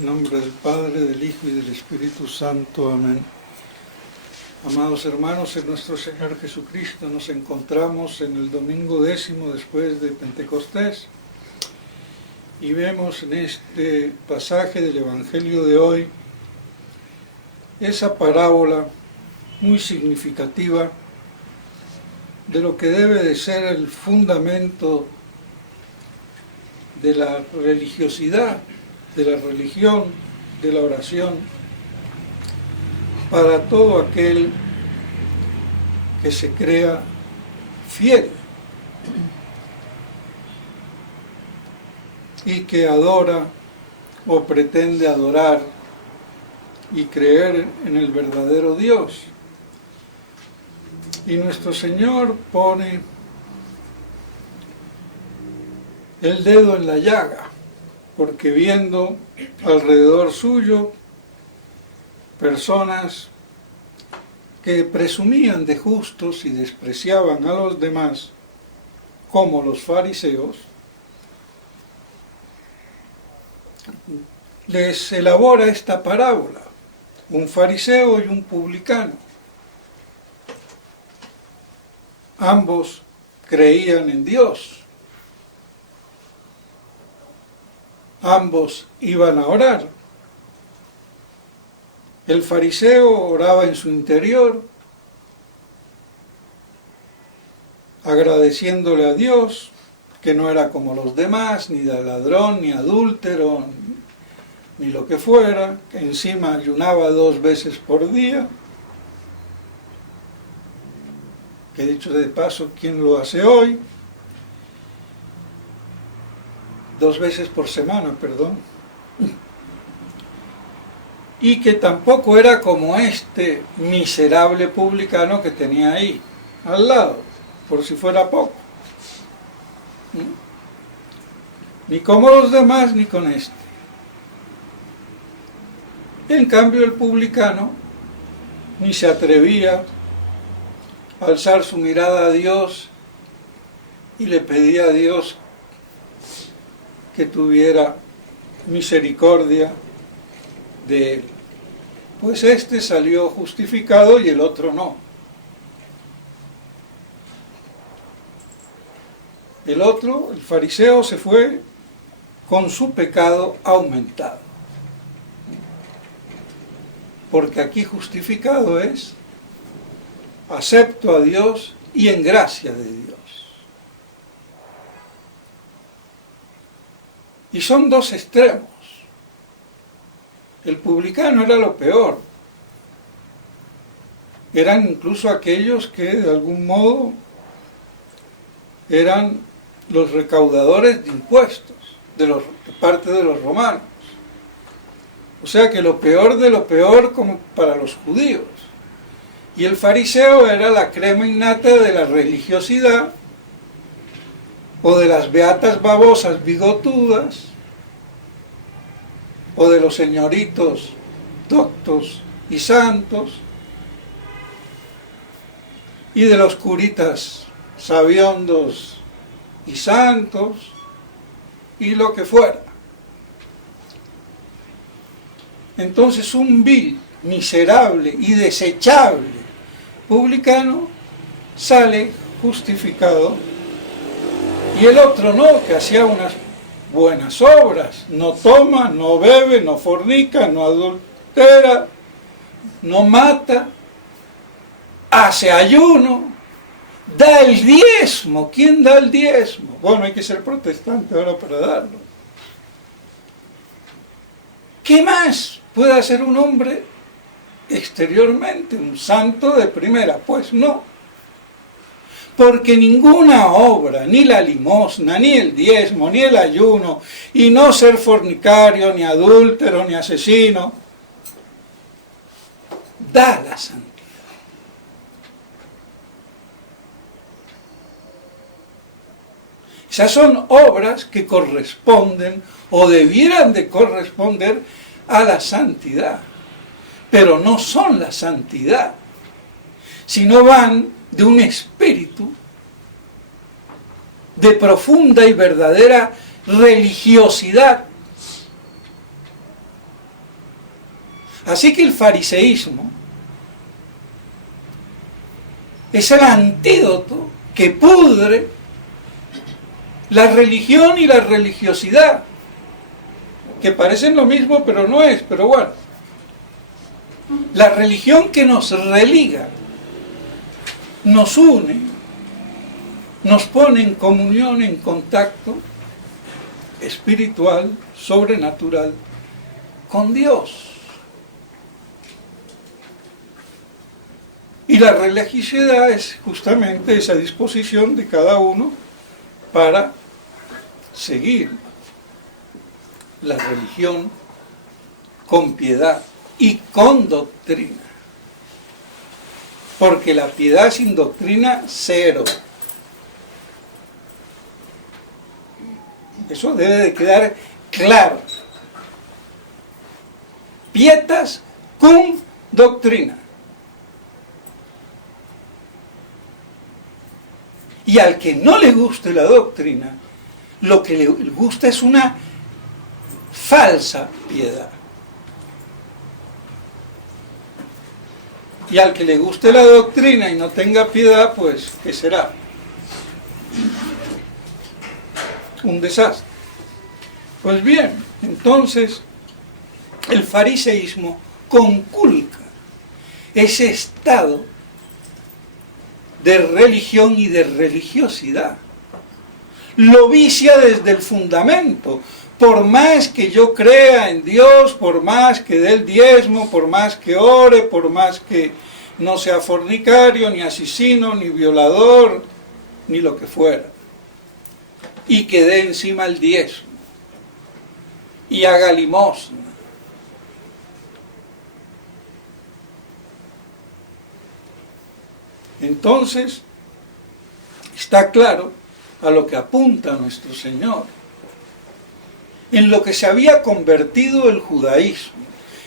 En nombre del Padre, del Hijo y del Espíritu Santo. Amén. Amados hermanos, en nuestro Señor Jesucristo nos encontramos en el domingo 10º después de Pentecostés y vemos en este pasaje del Evangelio de hoy esa parábola muy significativa de lo que debe de ser el fundamento de la religiosidad, de la religión, de la oración, para todo aquel que se crea fiel y que adora o pretende adorar y creer en el verdadero Dios. Y nuestro Señor pone el dedo en la llaga, porque viendo alrededor suyo personas que presumían de justos y despreciaban a los demás, como los fariseos, les elabora esta parábola, un fariseo y un publicano. Ambos creían en Dios. Ambos iban a orar. El fariseo oraba en su interior, agradeciéndole a Dios, que no era como los demás, ni ladrón, ni adúltero, ni lo que fuera, que encima ayunaba 2 veces por día, que dicho de paso, ¿quién lo hace hoy? 2 veces por semana, perdón. Y que tampoco era como este miserable publicano que tenía ahí, al lado, por si fuera poco. Ni como los demás, ni con este. En cambio, el publicano ni se atrevía a alzar su mirada a Dios y le pedía a Dios que tuviera misericordia de él. Pues este salió justificado y el otro no. El otro, el fariseo, se fue con su pecado aumentado. Porque aquí justificado es acepto a Dios y en gracia de Dios. Y son 2 extremos. El publicano era lo peor. Eran incluso aquellos que de algún modo eran los recaudadores de impuestos de parte de los romanos. O sea que lo peor de lo peor como para los judíos. Y el fariseo era la crema innata de la religiosidad o de las beatas babosas bigotudas o de los señoritos doctos y santos y de los curitas sabiondos y santos y lo que fuera. Entonces un vil, miserable y desechable publicano sale justificado y el otro no, que hacía unas buenas obras, no toma, no bebe, no fornica, no adultera, no mata, hace ayuno, da el diezmo. ¿Quién da el diezmo? Bueno, hay que ser protestante ahora para darlo. ¿Qué más puede hacer un hombre exteriormente? ¿Un santo de primera? Pues no. Porque ninguna obra, ni la limosna, ni el diezmo, ni el ayuno, y no ser fornicario, ni adúltero, ni asesino, da la santidad. Esas son obras que corresponden o debieran de corresponder a la santidad, pero no son la santidad, sino van de un espíritu de profunda y verdadera religiosidad Así que el fariseísmo es el antídoto que pudre la religión y la religiosidad, que parecen lo mismo pero no es, pero bueno. La religión que nos religa, nos une, nos pone en comunión, en contacto espiritual, sobrenatural, con Dios. Y la religiosidad es justamente esa disposición de cada uno para seguir la religión con piedad y con doctrina. Porque la piedad sin doctrina, cero. Eso debe de quedar claro. Pietas cum doctrina. Y al que no le guste la doctrina, lo que le gusta es una falsa piedad. Y al que le guste la doctrina y no tenga piedad, pues, ¿qué será? Un desastre. Pues bien, entonces, el fariseísmo conculca ese estado de religión y de religiosidad. Lo vicia desde el fundamento. Por más que yo crea en Dios, por más que dé el diezmo, por más que ore, por más que no sea fornicario, ni asesino, ni violador, ni lo que fuera, y que dé encima el diezmo, y haga limosna, entonces está claro a lo que apunta nuestro Señor, en lo que se había convertido el judaísmo.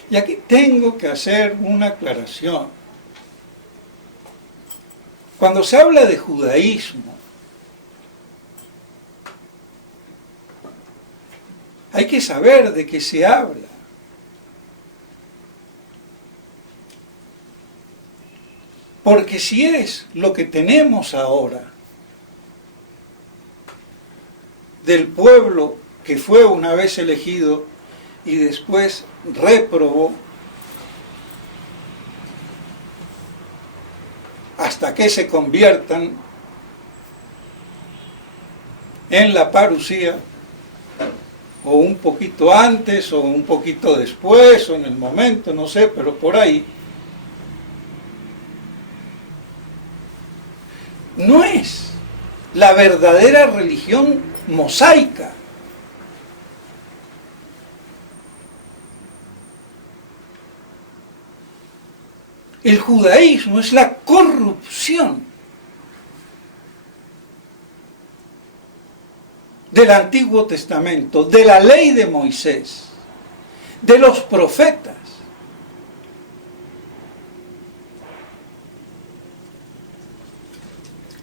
Y aquí tengo que hacer una aclaración. Cuando se habla de judaísmo, hay que saber de qué se habla. Porque si es lo que tenemos ahora, del pueblo que fue una vez elegido y después reprobó, hasta que se conviertan en la parusía, o un poquito antes, o un poquito después, o en el momento, no sé, pero por ahí, no es la verdadera religión mosaica. El judaísmo es la corrupción del Antiguo Testamento, de la ley de Moisés, de los profetas.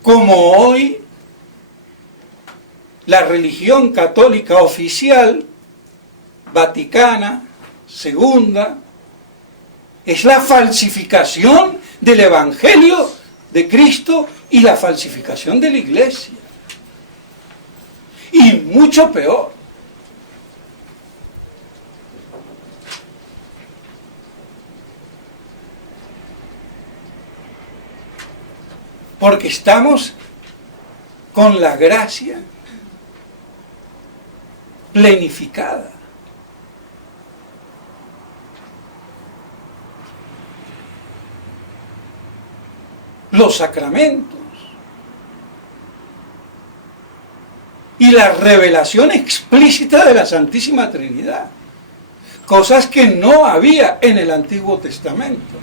Como hoy la religión católica oficial, Vaticana, segunda, es la falsificación del Evangelio de Cristo y la falsificación de la Iglesia. Y mucho peor. Porque estamos con la gracia plenificada. Los sacramentos y la revelación explícita de la Santísima Trinidad, cosas que no había en el Antiguo Testamento.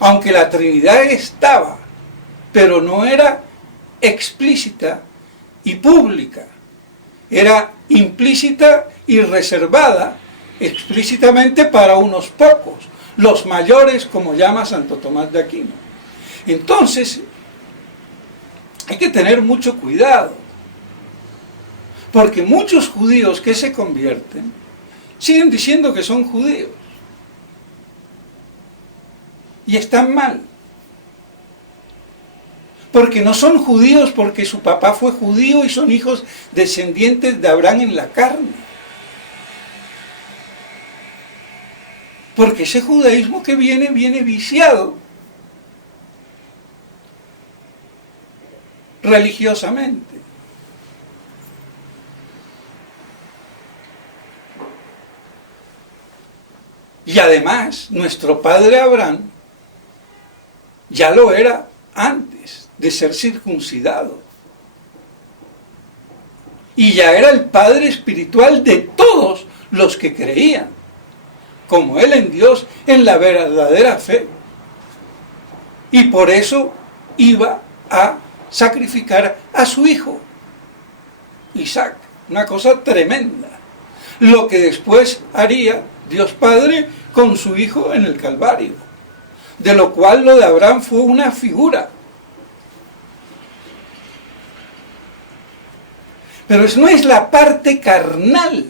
Aunque la Trinidad estaba, pero no era explícita y pública, era implícita y reservada explícitamente para unos pocos, los mayores, como llama Santo Tomás de Aquino. Entonces, hay que tener mucho cuidado, Porque muchos judíos que se convierten siguen diciendo que son judíos. Y están mal. Porque no son judíos porque su papá fue judío y son hijos descendientes de Abraham en la carne. Porque ese judaísmo que viene viciado religiosamente. Y además, nuestro padre Abraham ya lo era antes de ser circuncidado. Y ya era el padre espiritual de todos los que creían, como él en Dios, en la verdadera fe. Y por eso iba a sacrificar a su hijo, Isaac. Una cosa tremenda. Lo que después haría Dios Padre con su hijo en el Calvario. De lo cual lo de Abraham fue una figura. Pero no es la parte carnal.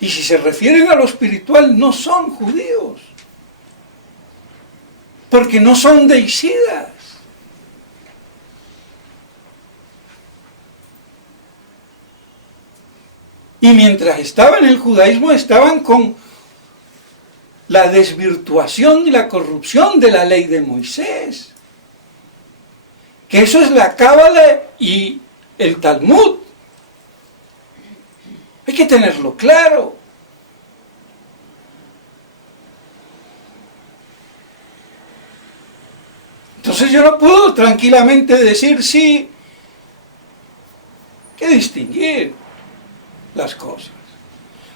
Y si se refieren a lo espiritual, no son judíos. Porque no son deicidas. Y mientras estaban en el judaísmo, estaban con la desvirtuación y la corrupción de la ley de Moisés. Que eso es la Cábala y el Talmud. Hay que tenerlo claro. Entonces yo no puedo tranquilamente decir sí, hay que distinguir las cosas.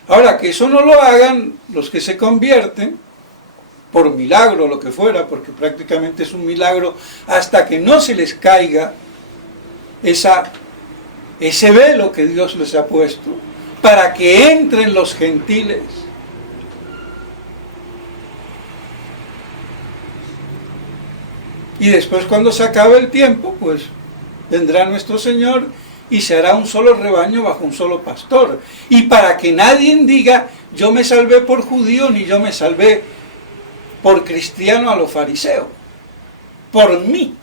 Ahora, que eso no lo hagan los que se convierten, por milagro o lo que fuera, porque prácticamente es un milagro, hasta que no se les caiga ese velo que Dios les ha puesto, para que entren los gentiles. Y después, cuando se acabe el tiempo, pues vendrá nuestro Señor y se hará un solo rebaño bajo un solo pastor. Y para que nadie diga, yo me salvé por judío, ni yo me salvé por cristiano a lo fariseo. Por mi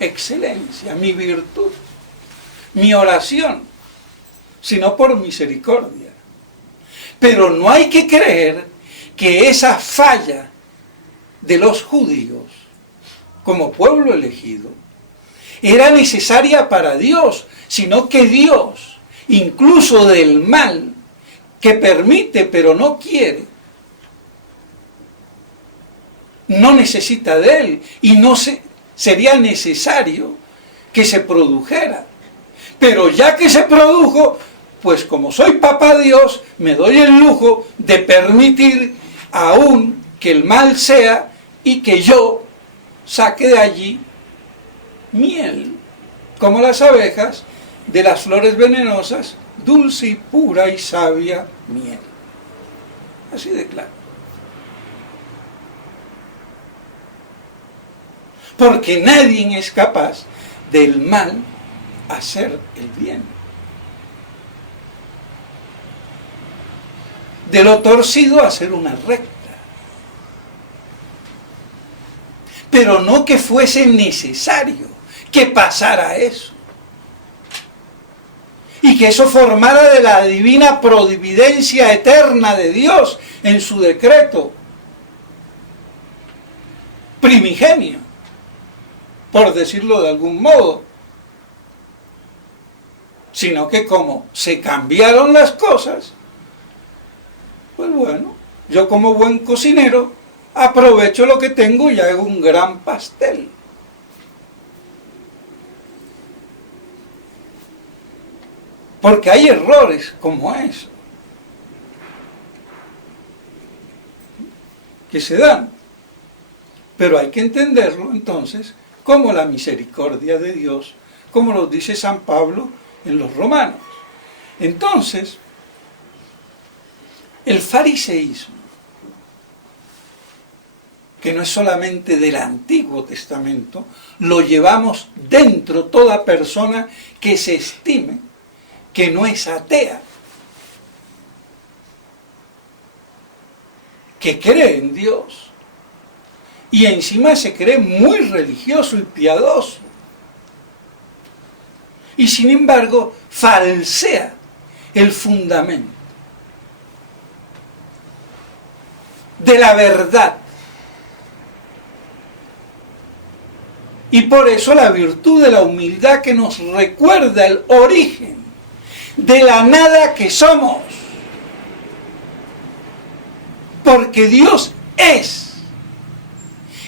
excelencia, mi virtud, mi oración, sino por misericordia. Pero no hay que creer que esa falla de los judíos, como pueblo elegido, era necesaria para Dios, sino que Dios, incluso del mal, que permite pero no quiere, no necesita de él, y no sería necesario que se produjera. Pero ya que se produjo, pues como soy papá Dios, me doy el lujo de permitir aún que el mal sea y que yo saque de allí miel, como las abejas, de las flores venenosas, dulce y pura y sabia miel. Así de claro. Porque nadie es capaz del mal hacer el bien. De lo torcido hacer una recta. Pero no que fuese necesario que pasara eso. Y que eso formara de la divina providencia eterna de Dios en su decreto primigenio, por decirlo de algún modo. Sino que como se cambiaron las cosas, pues bueno, yo como buen cocinero aprovecho lo que tengo y hago un gran pastel. Porque hay errores como eso que se dan. Pero hay que entenderlo entonces como la misericordia de Dios, como lo dice San Pablo en los Romanos. Entonces, el fariseísmo, que no es solamente del Antiguo Testamento, lo llevamos dentro toda persona que se estime que no es atea, que cree en Dios y encima se cree muy religioso y piadoso. Y sin embargo, falsea el fundamento de la verdad. Y por eso la virtud de la humildad que nos recuerda el origen de la nada que somos. Porque Dios es.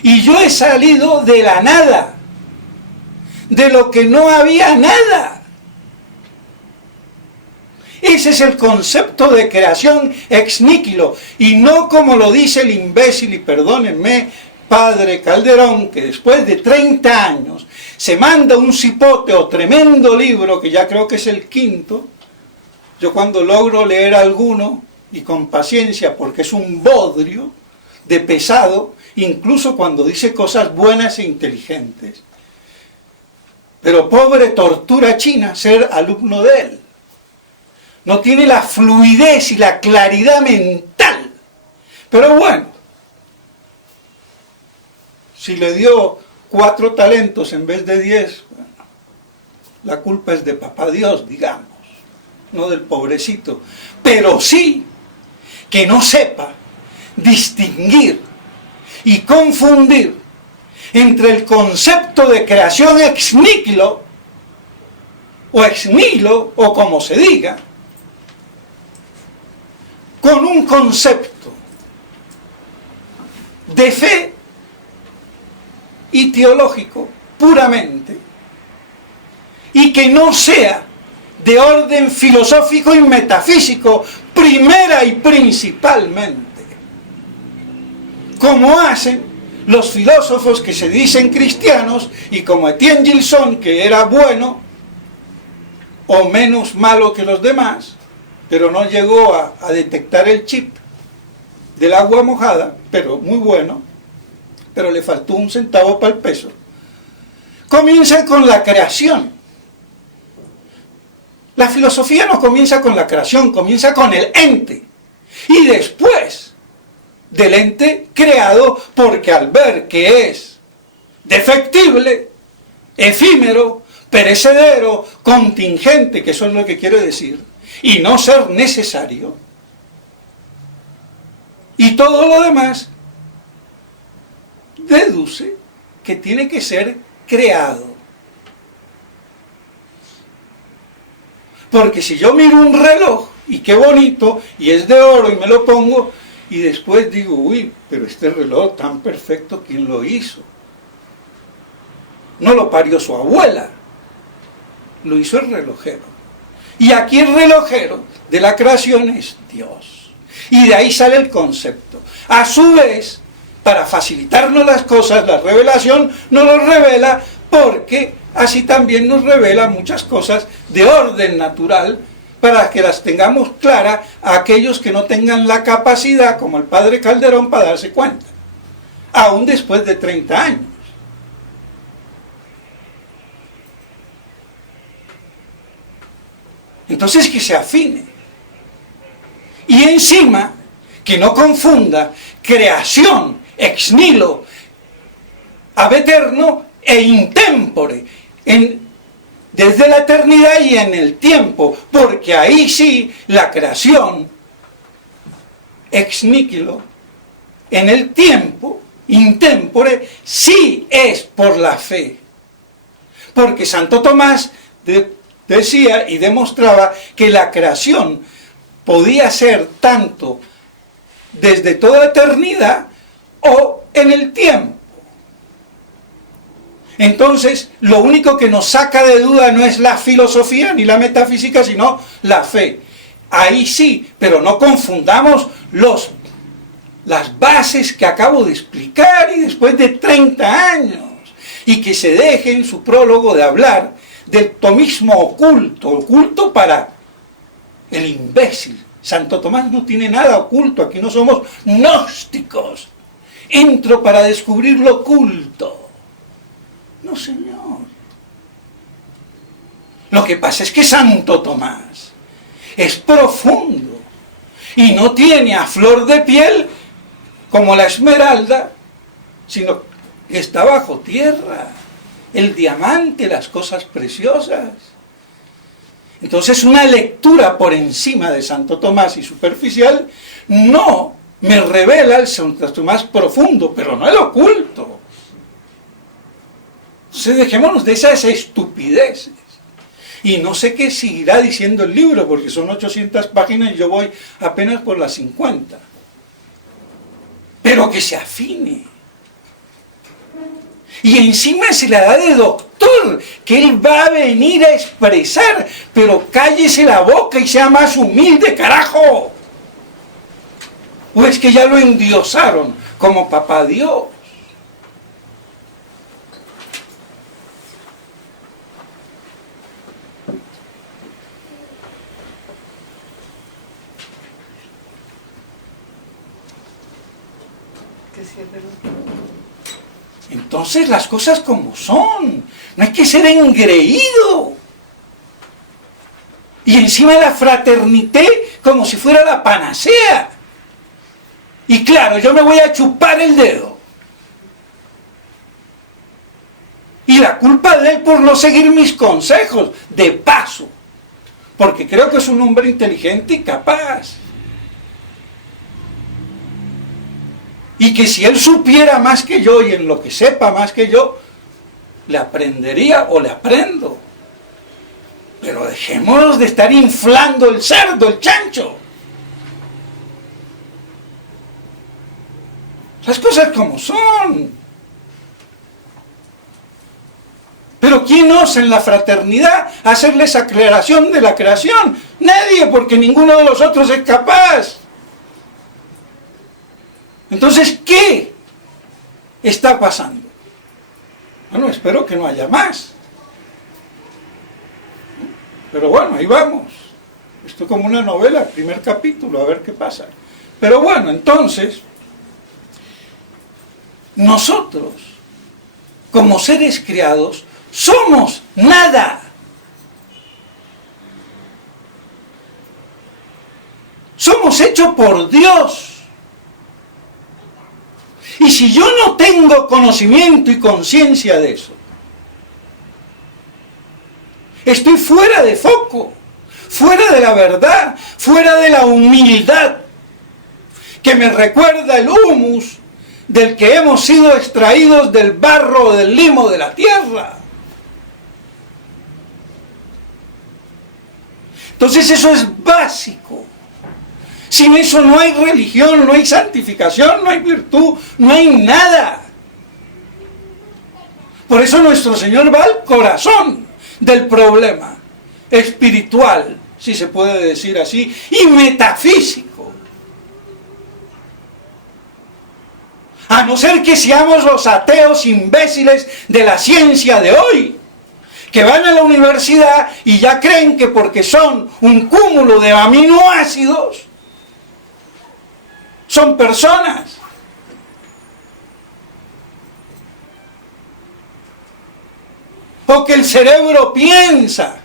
Y yo he salido de la nada, de lo que no había nada. Ese es el concepto de creación ex nihilo, y no como lo dice el imbécil, y perdónenme, padre Calderón, que después de 30 años se manda un cipote o tremendo libro, que ya creo que es el quinto. Yo cuando logro leer alguno, y con paciencia, porque es un bodrio de pesado, incluso cuando dice cosas buenas e inteligentes. Pero pobre tortura china ser alumno de él. No tiene la fluidez y la claridad mental. Pero bueno, si le dio 4 talentos en vez de 10, bueno, la culpa es de papá Dios, digamos, no del pobrecito. Pero sí que no sepa distinguir y confundir entre el concepto de creación ex nihilo, o ex nihilo, o como se diga, con un concepto de fe y teológico puramente, y que no sea de orden filosófico y metafísico, primera y principalmente, como hacen los filósofos que se dicen cristianos, y como Etienne Gilson, que era bueno o menos malo que los demás, pero no llegó a detectar el chip del agua mojada, pero muy bueno, pero le faltó 1 centavo para el peso. Comienza con la creación. La filosofía no comienza con la creación, comienza con el ente. Y después del ente creado, porque al ver que es defectible, efímero, perecedero, contingente, que eso es lo que quiere decir, y no ser necesario, y todo lo demás, deduce que tiene que ser creado. Porque si yo miro un reloj, y qué bonito, y es de oro, y me lo pongo, y después digo, uy, pero este reloj tan perfecto, ¿quién lo hizo? No lo parió su abuela, lo hizo el relojero. Y aquí el relojero de la creación es Dios. Y de ahí sale el concepto. A su vez, para facilitarnos las cosas, la revelación nos lo revela, porque así también nos revela muchas cosas de orden natural, para que las tengamos claras a aquellos que no tengan la capacidad, como el padre Calderón, para darse cuenta, aún después de 30 años. Entonces que se afine. Y encima, que no confunda creación ex nihilo ab eterno e intempore, desde la eternidad y en el tiempo, porque ahí sí la creación ex nihilo en el tiempo, intempore, sí es por la fe. Porque Santo Tomás decía y demostraba que la creación podía ser tanto desde toda eternidad o en el tiempo. Entonces, lo único que nos saca de duda no es la filosofía ni la metafísica, sino la fe. Ahí sí, pero no confundamos las bases que acabo de explicar, y después de 30 años, y que se deje en su prólogo de hablar del tomismo oculto, oculto para el imbécil. Santo Tomás no tiene nada oculto, aquí no somos gnósticos. entro para descubrir lo oculto. No, señor. Lo que pasa es que Santo Tomás es profundo y no tiene a flor de piel como la esmeralda, sino que está bajo tierra, el diamante, las cosas preciosas. Entonces una lectura por encima de Santo Tomás y superficial no me revela el Santo Tomás profundo, pero no el oculto. Entonces dejémonos de esas estupideces. Y no sé qué seguirá diciendo el libro, porque son 800 páginas y yo voy apenas por las 50. Pero que se afine. Y encima se la da de doctor, que él va a venir a expresar, pero cállese la boca y sea más humilde, carajo. ¿O es que ya lo endiosaron como papá Dios? Entonces las cosas como son, no hay que ser engreído. Y encima la fraternité como si fuera la panacea. Y claro, yo me voy a chupar el dedo. Y la culpa de él por no seguir mis consejos, de paso. Porque creo que es un hombre inteligente y capaz. Y que si él supiera más que yo y en lo que sepa más que yo, le aprendería o le aprendo. Pero dejémonos de estar inflando el cerdo, el chancho. Las cosas como son. Pero ¿quién osa en la fraternidad hacerles aclaración de la creación? Nadie, porque ninguno de los otros es capaz. Entonces, ¿qué está pasando? Bueno, espero que no haya más. Pero bueno, ahí vamos. Esto es como una novela, primer capítulo, a ver qué pasa. Pero bueno, entonces, nosotros, como seres creados, somos nada. Somos hechos por Dios. Y si yo no tengo conocimiento y conciencia de eso, estoy fuera de foco, fuera de la verdad, fuera de la humildad, que me recuerda el humus del que hemos sido extraídos del barro o del limo de la tierra. Entonces eso es básico. Sin eso no hay religión, no hay santificación, no hay virtud, no hay nada. Por eso nuestro Señor va al corazón del problema espiritual, si se puede decir así, y metafísico. A no ser que seamos los ateos imbéciles de la ciencia de hoy, que van a la universidad y ya creen que porque son un cúmulo de aminoácidos, son personas. O que el cerebro piensa,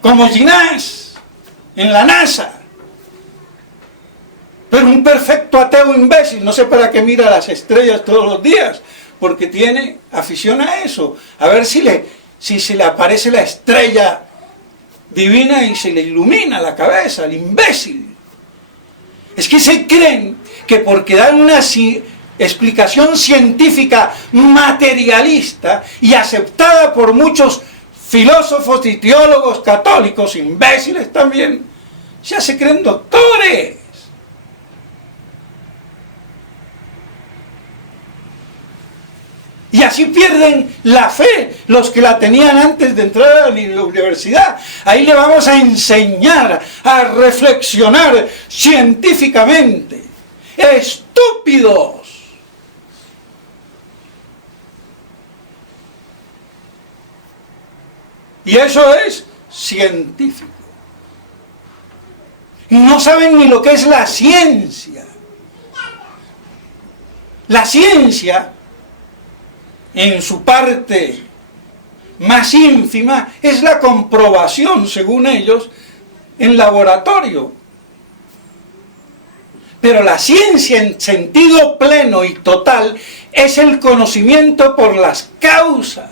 como Ginás, en la NASA. Pero un perfecto ateo imbécil, no sé para qué mira las estrellas todos los días, porque tiene afición a eso. A ver si se le aparece la estrella divina y se le ilumina la cabeza, al imbécil. Es que se creen que porque dan una explicación científica materialista y aceptada por muchos filósofos y teólogos católicos, imbéciles también, ya se creen doctores. Y así pierden la fe los que la tenían antes de entrar a la universidad. Ahí le vamos a enseñar a reflexionar científicamente. ¡Estúpidos! Y eso es científico. No saben ni lo que es la ciencia. La ciencia, en su parte más ínfima, es la comprobación, según ellos, en laboratorio. Pero la ciencia en sentido pleno y total es el conocimiento por las causas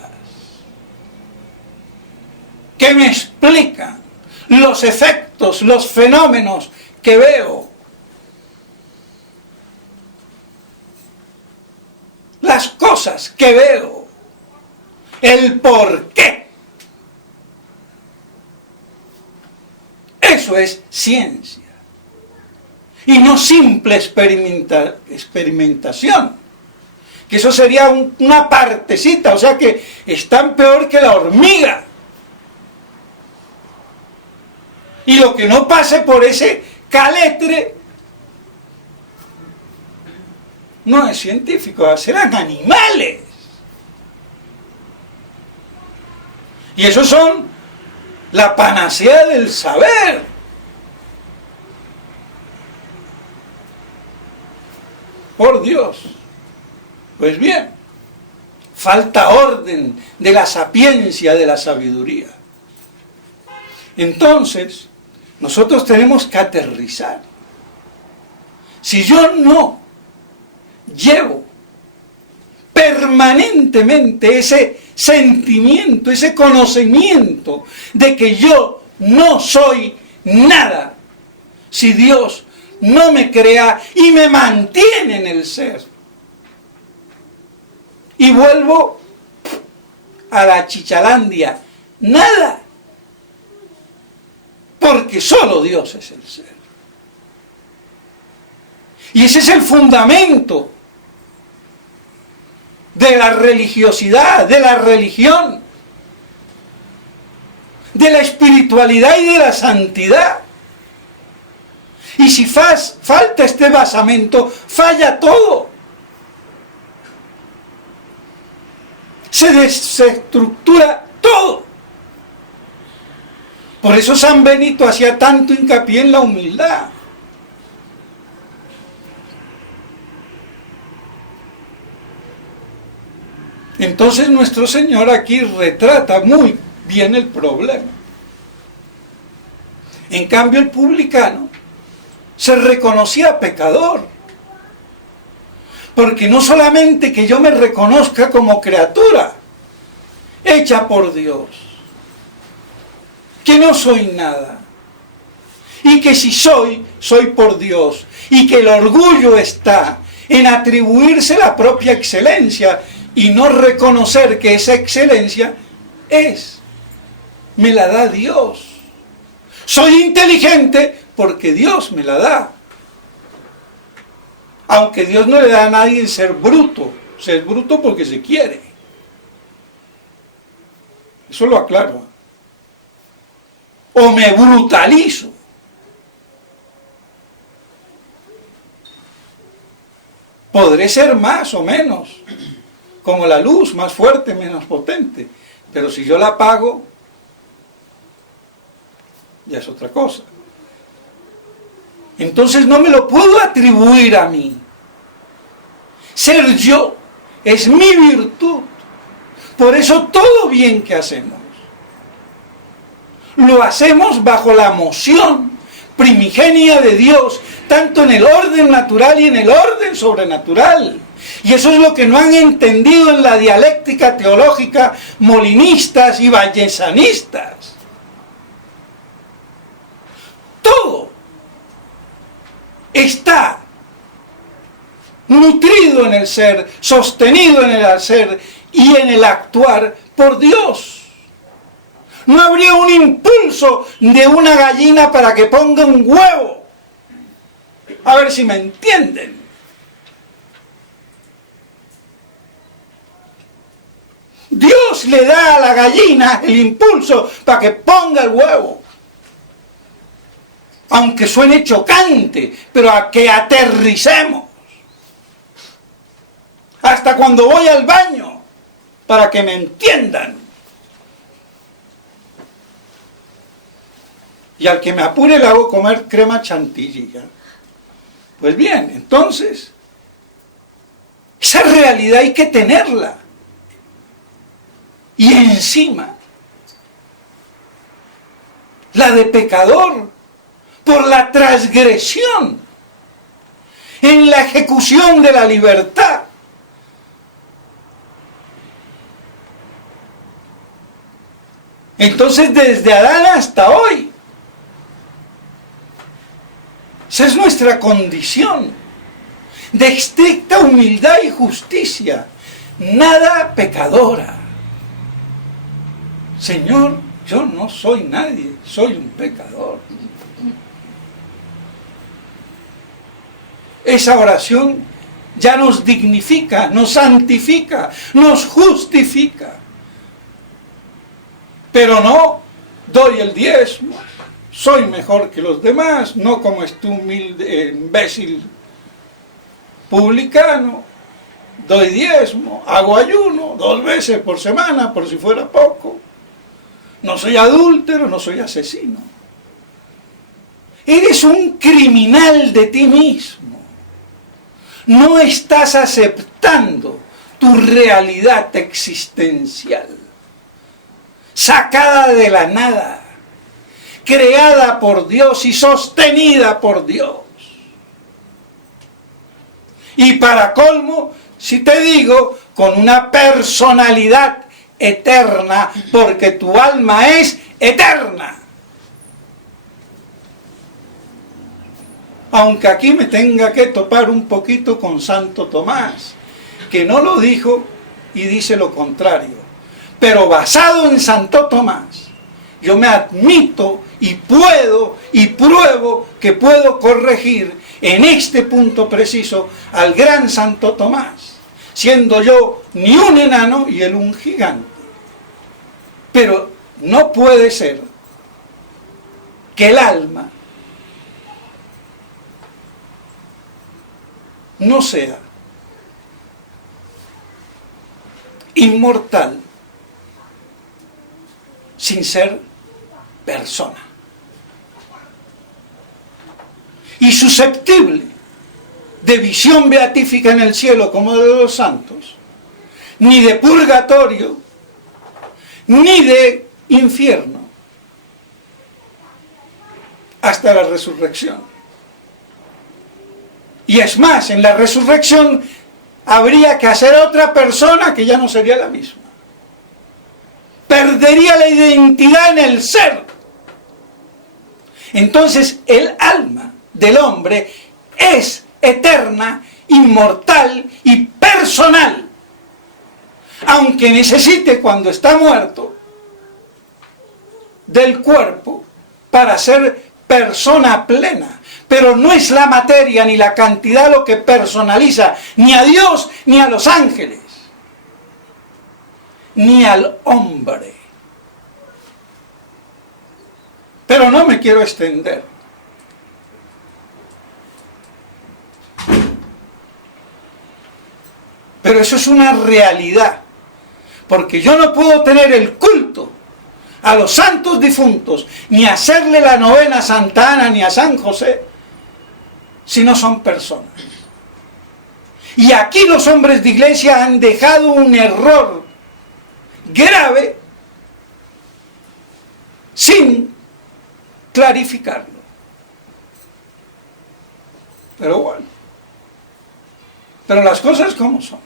que me explican los efectos, los fenómenos que veo. Las cosas que veo, el por qué. Eso es ciencia. Y no simple experimentación. Que eso sería una partecita, o sea que están peor que la hormiga. Y lo que no pase por ese caletre no es científico, serán animales. Y esos son la panacea del saber. Por Dios. Pues bien, falta orden de la sapiencia, de la sabiduría. Entonces, nosotros tenemos que aterrizar. Si yo no llevo permanentemente ese sentimiento, ese conocimiento de que yo no soy nada, si Dios no me crea y me mantiene en el ser, y vuelvo a la chichalandia, nada, porque solo Dios es el ser. Y ese es el fundamento de la religiosidad, de la religión, de la espiritualidad y de la santidad. Y si falta este basamento, falla todo. Se desestructura todo. Por eso San Benito hacía tanto hincapié en la humildad. Entonces nuestro Señor aquí retrata muy bien el problema. En cambio el publicano se reconocía pecador. Porque no solamente que yo me reconozca como criatura hecha por Dios, que no soy nada, y que si soy por Dios, y que el orgullo está en atribuirse la propia excelencia y no reconocer que esa excelencia me la da Dios. Soy inteligente porque Dios me la da. Aunque Dios no le da a nadie ser bruto porque se quiere. Eso lo aclaro. O me brutalizo. Podré ser más o menos, como la luz, más fuerte, menos potente. Pero si yo la apago, ya es otra cosa. Entonces no me lo puedo atribuir a mí. Ser yo es mi virtud. Por eso todo bien que hacemos, lo hacemos bajo la moción primigenia de Dios, tanto en el orden natural y en el orden sobrenatural. Y eso es lo que no han entendido en la dialéctica teológica molinistas y vallesanistas. Todo está nutrido en el ser, sostenido en el hacer y en el actuar por Dios. No habría un impulso de una gallina para que ponga un huevo. A ver si me entienden. Dios le da a la gallina el impulso para que ponga el huevo. Aunque suene chocante, pero a que aterricemos. Hasta cuando voy al baño, para que me entiendan. Y al que me apure le hago comer crema chantilly. Pues bien, entonces, Esa realidad hay que tenerla. Y encima, la de pecador, por la transgresión en la ejecución de la libertad. Entonces, desde Adán hasta hoy, esa es nuestra condición de estricta humildad y justicia, nada pecadora. Señor, yo no soy nadie, soy un pecador. Esa oración ya nos dignifica, nos santifica, nos justifica. Pero no doy el diezmo, soy mejor que los demás, no como este humilde imbécil publicano. Doy diezmo, hago ayuno 2 veces por semana, por si fuera poco. No soy adúltero, no soy asesino. Eres un criminal de ti mismo. No estás aceptando tu realidad existencial, sacada de la nada, creada por Dios y sostenida por Dios. Y para colmo, si te digo, con una personalidad eterna, porque tu alma es eterna. Aunque aquí me tenga que topar un poquito con Santo Tomás, que no lo dijo y dice lo contrario. Pero basado en Santo Tomás, yo me admito y puedo y pruebo que puedo corregir en este punto preciso al gran Santo Tomás, siendo yo ni un enano y él un gigante. Pero no puede ser que el alma no sea inmortal sin ser persona y susceptible de visión beatífica en el cielo como de los santos, ni de purgatorio, ni de infierno, hasta la resurrección. Y es más, en la resurrección habría que hacer otra persona que ya no sería la misma. Perdería la identidad en el ser. Entonces el alma del hombre es eterna, inmortal y personal. Aunque necesite, cuando está muerto, del cuerpo para ser persona plena. Pero no es la materia ni la cantidad lo que personaliza ni a Dios ni a los ángeles, ni al hombre. Pero no me quiero extender. Pero eso es una realidad, porque yo no puedo tener el culto a los santos difuntos, ni hacerle la novena a Santa Ana ni a San José, si no son personas. Y aquí los hombres de iglesia han dejado un error grave sin clarificarlo. Pero bueno, pero las cosas como son.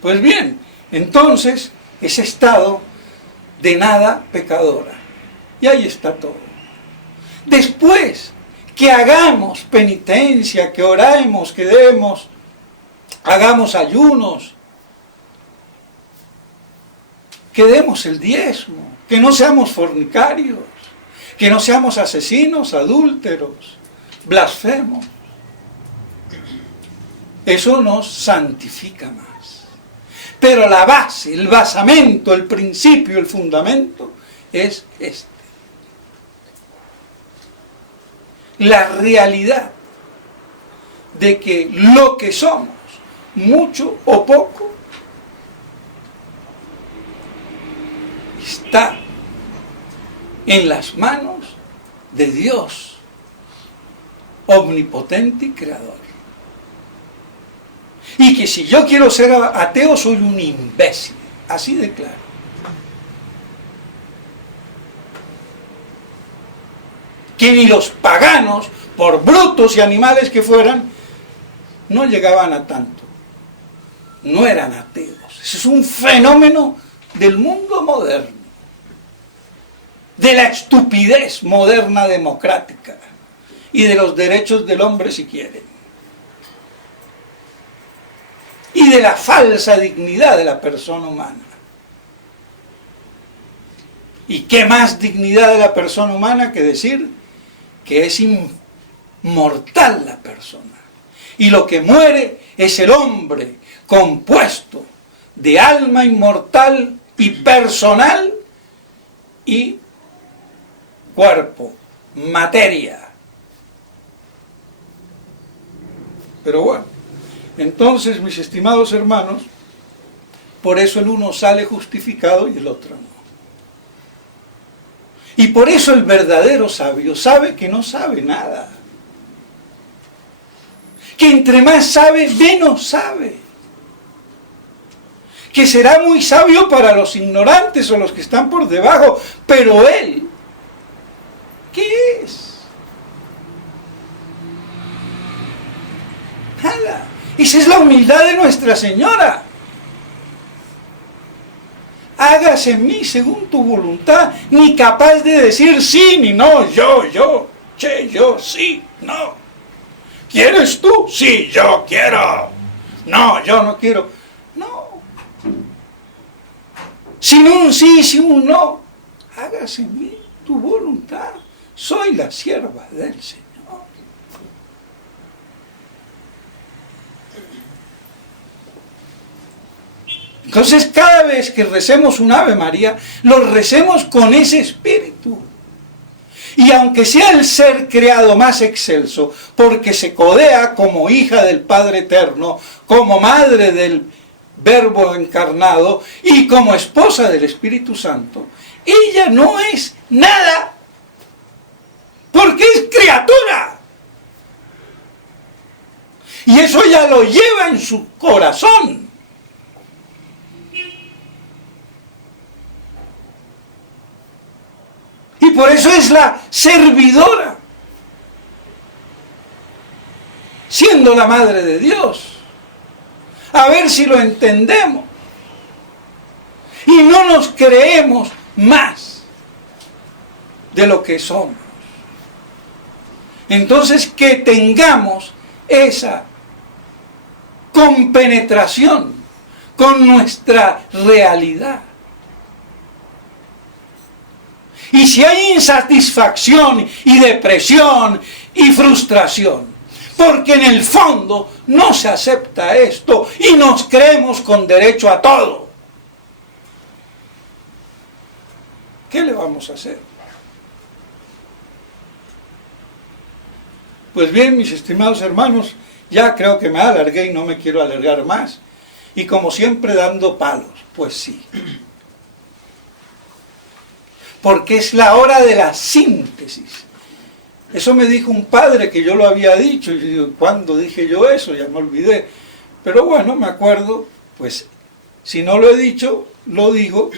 Pues bien, entonces ese estado de nada pecadora, y ahí está todo. Después que hagamos penitencia, que oremos, que demos, hagamos ayunos, que demos el diezmo, que no seamos fornicarios, que no seamos asesinos, adúlteros, blasfemos. Eso nos santifica más. Pero la base, el basamento, el principio, el fundamento es este. La realidad de que lo que somos, mucho o poco, está en las manos de Dios, omnipotente y creador. Y que si yo quiero ser ateo soy un imbécil. Así de claro. Que ni los paganos, por brutos y animales que fueran, no llegaban a tanto. No eran ateos. Ese es un fenómeno del mundo moderno, de la estupidez moderna democrática y de los derechos del hombre, si quieren, y de la falsa dignidad de la persona humana. ¿Y qué más dignidad de la persona humana que decir que es inmortal la persona? Y lo que muere es el hombre compuesto de alma inmortal y personal y cuerpo, materia. Pero bueno, entonces, mis estimados hermanos, por eso el uno sale justificado y el otro no. Y por eso el verdadero sabio sabe que no sabe nada. Que entre más sabe, menos sabe. Que será muy sabio para los ignorantes o los que están por debajo, pero él, ¿qué es? Nada. Esa es la humildad de Nuestra Señora. Hágase en mí según tu voluntad, ni capaz de decir sí ni no, yo, sí, no. ¿Quieres tú? Sí, yo quiero. No, yo no quiero. No. Sin un sí, sin un no. Hágase en mí tu voluntad. Soy la sierva del Señor. Entonces, cada vez que recemos un Ave María, lo recemos con ese espíritu. Y aunque sea el ser creado más excelso, porque se codea como hija del Padre Eterno, como madre del Verbo encarnado y como esposa del Espíritu Santo, ella no es nada, porque es criatura. Y eso ella lo lleva en su corazón. Y por eso es la servidora, siendo la madre de Dios. A ver si lo entendemos. Y no nos creemos más de lo que somos. Entonces, que tengamos esa compenetración con nuestra realidad. Y si hay insatisfacción y depresión y frustración, porque en el fondo no se acepta esto y nos creemos con derecho a todo, ¿qué le vamos a hacer? Pues bien, mis estimados hermanos, ya creo que me alargué y no me quiero alargar más. Y como siempre dando palos, pues sí. Porque es la hora de la síntesis. Eso me dijo un padre que yo lo había dicho, y yo digo, ¿cuándo dije yo eso? Ya me olvidé. Pero bueno, me acuerdo, pues si no lo he dicho, lo digo,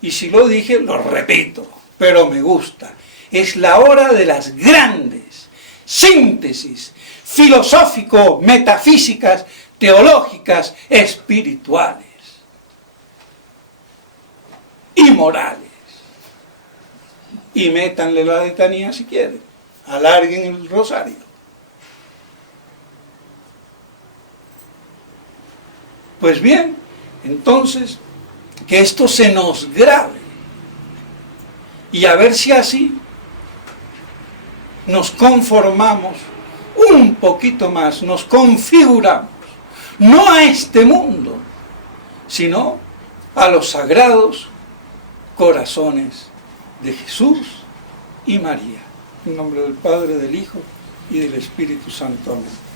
y si lo dije, lo repito, pero me gusta. Es la hora de las grandes síntesis filosófico, metafísicas, teológicas, espirituales y morales. Y métanle la letanía si quieren, alarguen el rosario. Pues bien, entonces, que esto se nos grabe, y a ver si así nos conformamos un poquito más, nos configuramos, no a este mundo, sino a los sagrados corazones de Jesús y María. En nombre del Padre, del Hijo y del Espíritu Santo. Amén.